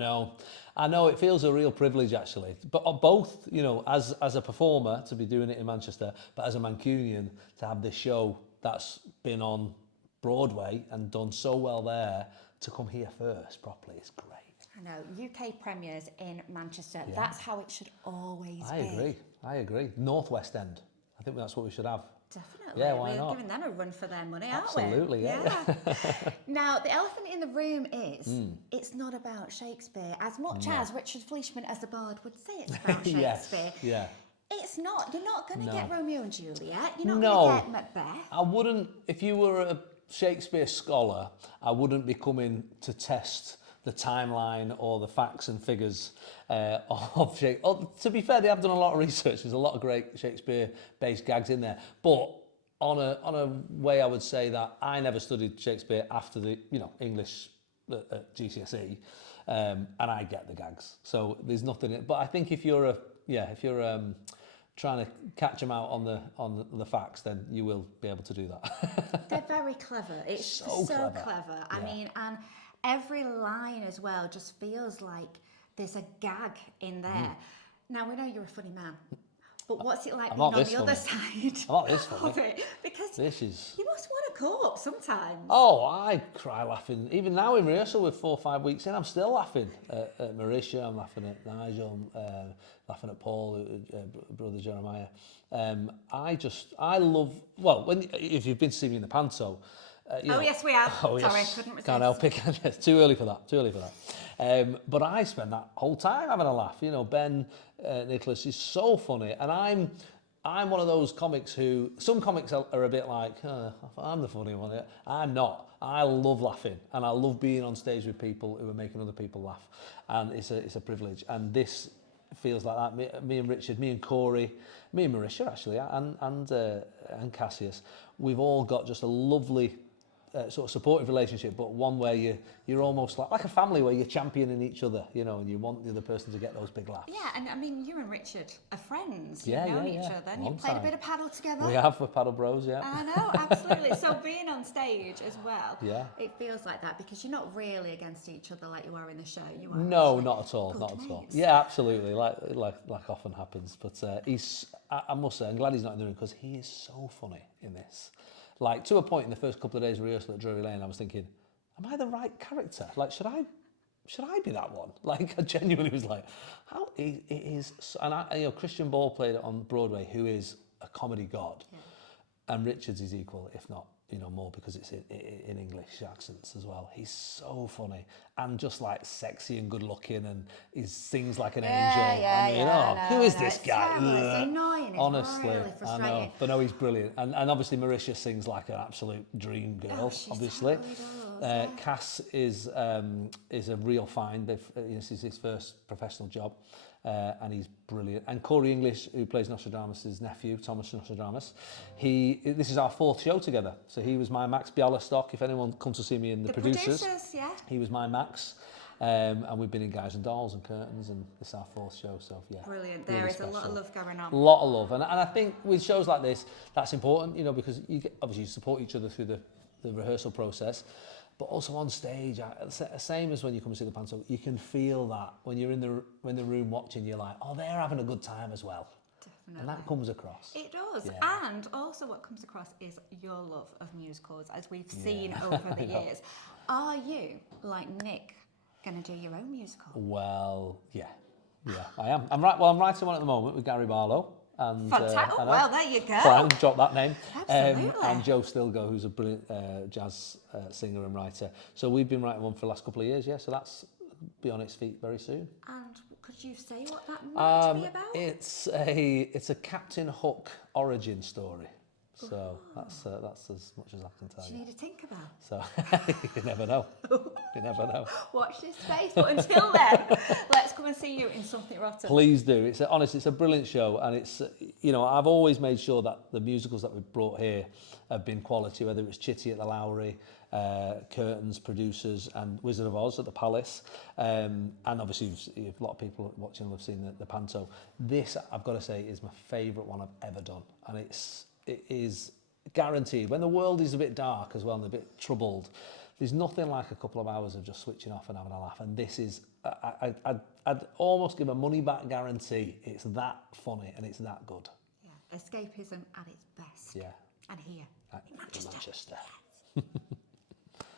No, I know it feels a real privilege actually, but both, as a performer to be doing it in Manchester, but as a Mancunian to have this show that's been on Broadway and done so well there, to come here first properly is great. I know, UK premieres in Manchester, Yeah. that's how it should always I agree. Northwest End, I think that's what we should have. Definitely. Yeah, why We're not? giving them a run for their money, aren't Absolutely, we? yeah. Now, the elephant in the room is, it's not about Shakespeare. As much as Richard Fleeshman as a bard would say it's about Shakespeare. Yeah. It's not. You're not going to get Romeo and Juliet. You're not No. going to get Macbeth. I wouldn't, if you were a Shakespeare scholar, I wouldn't be coming to test the timeline or the facts and figures of Shakespeare. Oh, to be fair, they have done a lot of research. There's a lot of great Shakespeare-based gags in there. But on a way, I would say that I never studied Shakespeare after the English at GCSE, and I get the gags. So there's nothing. But I think if you're trying to catch them out on the facts, then you will be able to do that. They're very clever. It's so clever. I mean, and every line as well just feels like there's a gag in there. Now, we know you're a funny man, but what's it like being on the other side I'm not this funny. of it? Because this is... you must want to co-op sometimes. Oh, I cry laughing. Even now in rehearsal, with 4 or 5 weeks in, I'm still laughing at Marisha, I'm laughing at Nigel, I'm laughing at Paul, brother Jeremiah. I love, well, if you've been to see me in the panto, yes, we have. Oh, Sorry, yes. couldn't resist. Can't help it. It's too early for that. But I spend that whole time having a laugh. Ben Nicholas is so funny, and I'm one of those comics who, some comics are a bit like, I'm the funny one. I'm not. I love laughing, and I love being on stage with people who are making other people laugh, and it's a privilege. And this feels like that. Me and Richard, me and Corey, me and Marisha actually, and Cassius, we've all got just a lovely sort of supportive relationship, but one where you're almost like a family, where you're championing each other, and you want the other person to get those big laughs. Yeah, and I mean, you and Richard are friends. Yeah, You've known yeah, each yeah. other, and you've played a bit of paddle together. We have, with Paddle Bros, yeah. I know, absolutely. So being on stage as well, Yeah. it feels like that, because you're not really against each other like you are in the show. You are. No, not at all, good not at all. mates. Yeah, absolutely, like often happens. But I must say, I'm glad he's not in the room, because he is so funny in this. Like, to a point in the first couple of days of rehearsal at Drury Lane, I was thinking, am I the right character? Like, should I be that one? Like, I genuinely was like, how it is. And Christian Ball played it on Broadway, who is a comedy god, and Richard's his equal, if not more, because it's in English accents as well. He's so funny and just like sexy and good looking, and he sings like an angel. Who is this guy? It's annoying. It's Honestly, really frustrating. I know, but no, he's brilliant, and obviously Marisha sings like an absolute dream girl. Obviously, Cass is a real find. This is his first professional job. And he's brilliant. And Corey English, who plays Nostradamus' nephew, Thomas Nostradamus, this is our 4th show together. So he was my Max Bialystock. If anyone comes to see me in the producers, yeah. He was my Max. And we've been in Guys and Dolls and Curtains, and this is our 4th show. So yeah, brilliant. There is a lot of love going on. A lot of love, and I think with shows like this, that's important. Because obviously you support each other through the rehearsal process. But also on stage, same as when you come to see the panto, you can feel that when you're in the room watching, you're like, oh, they're having a good time as well. Definitely. And that comes across. It does. Yeah. And also what comes across is your love of musicals, as we've seen over the years. Are you, like Nick, going to do your own musical? Well, yeah, I am. I'm writing one at the moment with Gary Barlow. And, fantastic. Well, there you go. Frank, drop that name. Absolutely. And Joe Stilgo, who's a brilliant jazz singer and writer. So we've been writing one for the last couple of years, so that's be on its feet very soon. And could you say what that might be about? It's a Captain Hook origin story. So that's as much as I can tell you. Do you need a Tinkerbell? So you never know. You never know. Watch this space. But until then, let's come and see you in Something Rotten. Please do. Honestly, it's a brilliant show, and it's I've always made sure that the musicals that we've brought here have been quality, whether it was Chitty at the Lowry, Curtains, Producers, and Wizard of Oz at the Palace, and obviously a lot of people watching will have seen the panto. This, I've got to say, is my favourite one I've ever done, and it is guaranteed. When the world is a bit dark as well and a bit troubled, there's nothing like a couple of hours of just switching off and having a laugh. And this is, I'd almost give a money back guarantee. It's that funny and it's that good. Yeah, escapism at its best. Yeah. And here, In Manchester.